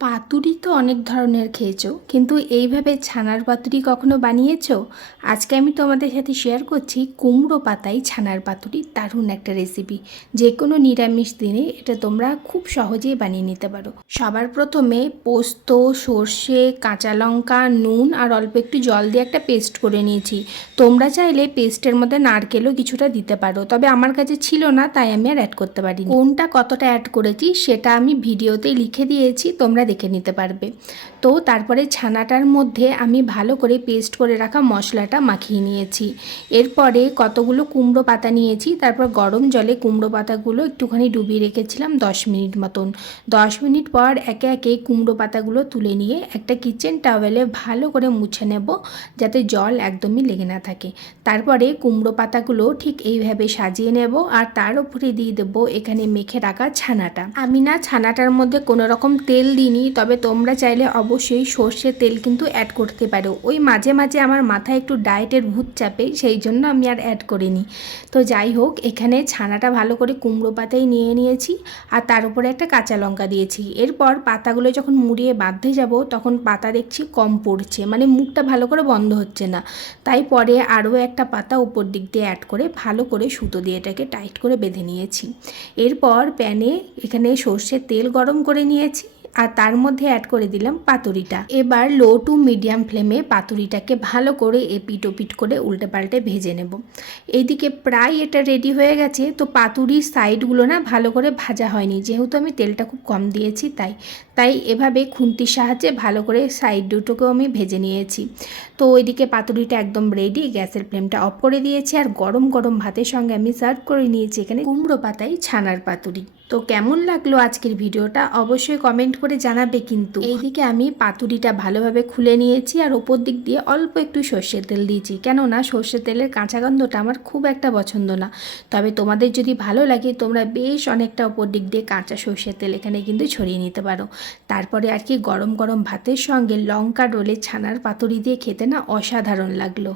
পাতুরি তো অনেক ধরনের খেয়েছো, কিন্তু এইভাবে ছানার পাতুরি কখনো বানিয়েছো? আজকে আমি তোমাদের সাথে শেয়ার করছি কুমড়ো পাতায় ছানার পাতুরি। দারুণ একটা রেসিপি, যে কোনো নিরামিষ দিনে এটা তোমরা খুব সহজেই বানিয়ে নিতে পারো। সবার প্রথমে পোস্ত, সর্ষে, কাঁচা লঙ্কা, নুন আর অল্প একটু জল দিয়ে একটা পেস্ট করে নিয়েছি। তোমরা চাইলে পেস্টের মধ্যে নারকেলও কিছুটা দিতে পারো, তবে আমার কাছে ছিল না তাই আমি আর অ্যাড করতে পারিনি। কোনটা কতটা অ্যাড করেছি সেটা আমি ভিডিওতেই লিখে দিয়েছি, তোমরা দেখে নিতে পারবে। তো তারপরে ছানাটার মধ্যে আমি ভালো করে পেস্ট করে রাখা মশলাটা মাখিয়ে নিয়েছি। এরপরে কতগুলো কুমড়ো পাতা নিয়েছি, তারপর গরম জলে কুমড়ো পাতাগুলো একটুখানি ডুবিয়ে রেখেছিলাম 10 মিনিট মতন। 10 মিনিট পর একে একে কুমড়ো পাতাগুলো তুলে নিয়ে একটা কিচেন টাওয়েলে ভালো করে মুছে নেব, যাতে জল একদমই লেগে না থাকে। তারপরে কুমড়ো পাতাগুলো ঠিক এইভাবে সাজিয়ে নেব আর তার উপরে দিয়ে দেবো এখানে মেখে রাখা ছানাটা। আমি না ছানাটার মধ্যে কোনো রকম তেল দিইনি, তবে তোমরা চাইলে অবশ্যই সর্ষের তেল কিন্তু অ্যাড করতে পারো। ওই মাঝে মাঝে আমার মাথায় একটু ডায়েটের ভূত চাপে, সেই জন্য আমি আর অ্যাড করিনি। তো যাই হোক, এখানে ছানাটা ভালো করে কুমড়ো পাতায় নিয়ে নিয়েছি আর তার উপরে একটা কাঁচা লঙ্কা দিয়েছি। এরপর পাতাগুলো যখন মুড়িয়ে বাঁধতে যাব তখন পাতা দেখছি কম পড়ছে, মানে মুখটা ভালো করে বন্ধ হচ্ছে না। তাই পরে আরও একটা পাতা উপর দিক দিয়ে অ্যাড করে ভালো করে সুতো দিয়ে এটাকে টাইট করে বেঁধে নিয়েছি। এরপর প্যানে এখানে সর্ষের তেল গরম করে নিয়েছি আর তার মধ্যে অ্যাড করে দিলাম পাতুরিটা। এবার লো টু মিডিয়াম ফ্লেমে পাতুরিটাকে ভালো করে এপিট ওপিট করে উল্টে পাল্টে ভেজে নেব। এইদিকে প্রায় এটা রেডি হয়ে গেছে। তো পাতুরির সাইডগুলো না ভালো করে ভাজা হয়নি, যেহেতু আমি তেলটা খুব কম দিয়েছি তাই তাই এভাবে খুন্তির সাহায্যে ভালো করে সাইড দুটোকেও আমি ভেজে নিয়েছি। তো ওইদিকে পাতুরিটা একদম রেডি, গ্যাসের ফ্লেমটা অফ করে দিয়েছি আর গরম গরম ভাতের সঙ্গে আমি সার্ভ করে নিয়েছি এখানে কুমড়ো পাতায় ছানার পাতুরি। তো কেমন লাগলো আজকের ভিডিওটা অবশ্যই কমেন্ট করে জানাবে। কিন্তু এইদিকে আমি পাতুরিটা ভালোভাবে খুলে নিয়েছি আর ওপর দিক দিয়ে অল্প একটু সর্ষের তেল দিয়েছি, কেননা সর্ষের তেলের কাঁচা গন্ধটা আমার খুব একটা পছন্দ না। তবে তোমাদের যদি ভালো লাগে তোমরা বেশ অনেকটা ওপর দিক দিয়ে কাঁচা সর্ষের তেল এখানে কিন্তু ছড়িয়ে নিতে পারো। তারপরে আর কি গরম গরম ভাতের সঙ্গে লঙ্কা ডলে ছানার পাতুরি দিয়ে খেতে না অসাধারণ লাগলো।